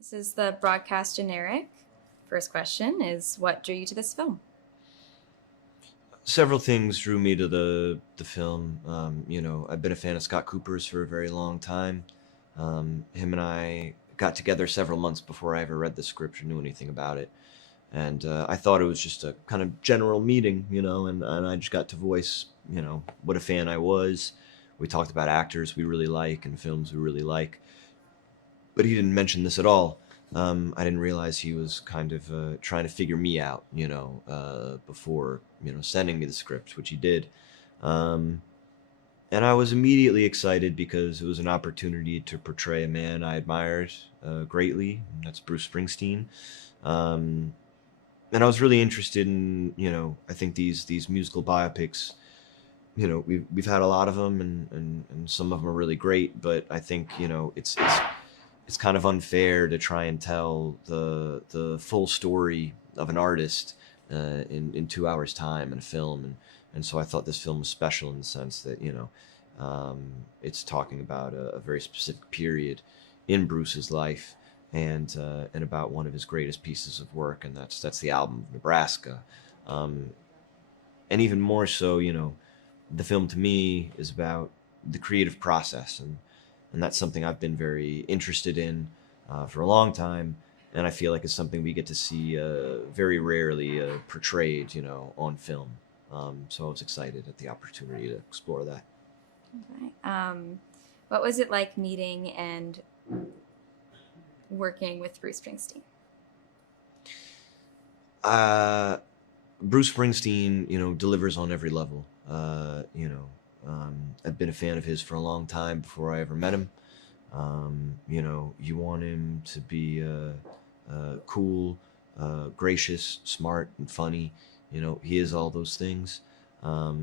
This is the broadcast generic. First question is, what drew you to this film? Several things drew me to the film. I've been a fan of Scott Cooper's for a very long time. Him and I got together several months before I ever read the script or knew anything about it. And I thought it was just a kind of general meeting, and I just got to voice, what a fan I was. We talked about actors we really like and films we really like. But he didn't mention this at all. I didn't realize he was kind of trying to figure me out, before, sending me the script, which he did. And I was immediately excited because it was an opportunity to portray a man I admired greatly, and that's Bruce Springsteen. And I was really interested in, I think these musical biopics, we've had a lot of them, and some of them are really great, but I think, it's kind of unfair to try and tell the full story of an artist in 2 hours time in a film, and so I thought this film was special in the sense that it's talking about a very specific period in Bruce's life, and about one of his greatest pieces of work, and that's the album Nebraska, and even more so, the film to me is about the creative process, and that's something I've been very interested in for a long time, and I feel like it's something we get to see very rarely portrayed, on film. So I was excited at the opportunity to explore that. Okay. What was it like meeting and working with Bruce Springsteen? Bruce Springsteen, delivers on every level. I've been a fan of his for a long time before I ever met him. You want him to be cool, gracious, smart, and funny. He is all those things. What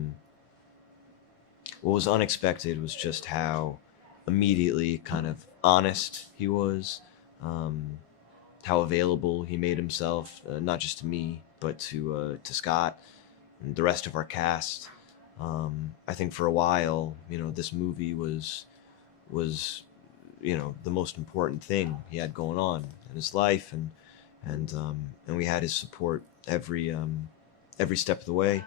was unexpected was just how immediately kind of honest he was, how available he made himself, not just to me, but to Scott and the rest of our cast. I think for a while, this movie was the most important thing he had going on in his life, and we had his support every step of the way.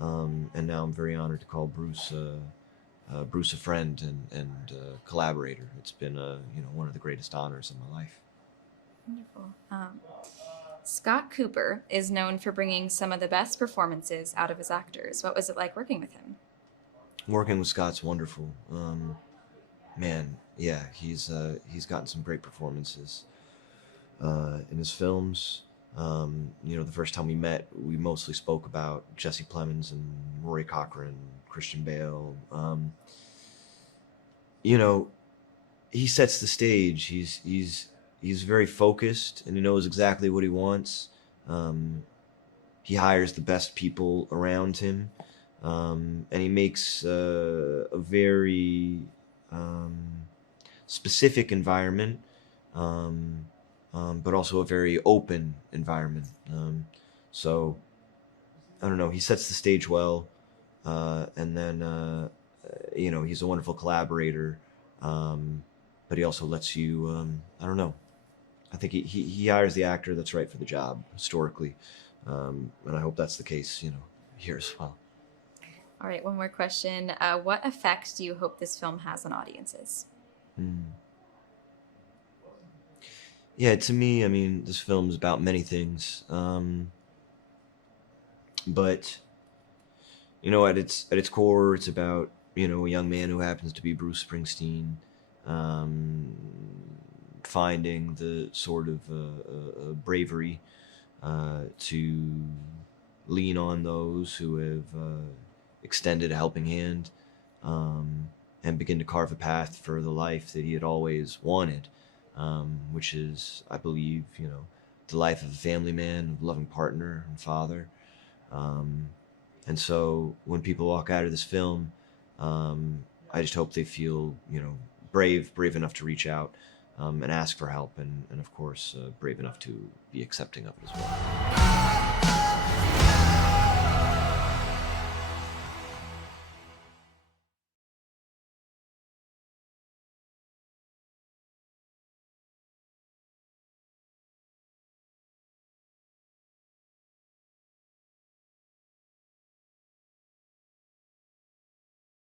And now I'm very honored to call Bruce a friend and collaborator. It's been one of the greatest honors of my life. Wonderful. Scott Cooper is known for bringing some of the best performances out of his actors. What was it like working with him? Working with Scott's wonderful. Man, yeah, he's gotten some great performances in his films. The first time we met, we mostly spoke about Jesse Plemons and Rory Cochrane, Christian Bale. He sets the stage. He's very focused, and he knows exactly what he wants. He hires the best people around him, and he makes a very specific environment, but also a very open environment. So, I don't know, he sets the stage well, and then, he's a wonderful collaborator, but he also lets you, I don't know, I think he hires the actor that's right for the job, historically, and I hope that's the case, here as well. All right, one more question. What effect do you hope this film has on audiences? Yeah, to me, I mean, this film is about many things, but at its core, it's about a young man who happens to be Bruce Springsteen, finding the sort of bravery to lean on those who have extended a helping hand, and begin to carve a path for the life that he had always wanted, which is, I believe, the life of a family man, a loving partner and father. And so when people walk out of this film, I just hope they feel, brave enough to reach out, and ask for help, and of course, brave enough to be accepting of it as well.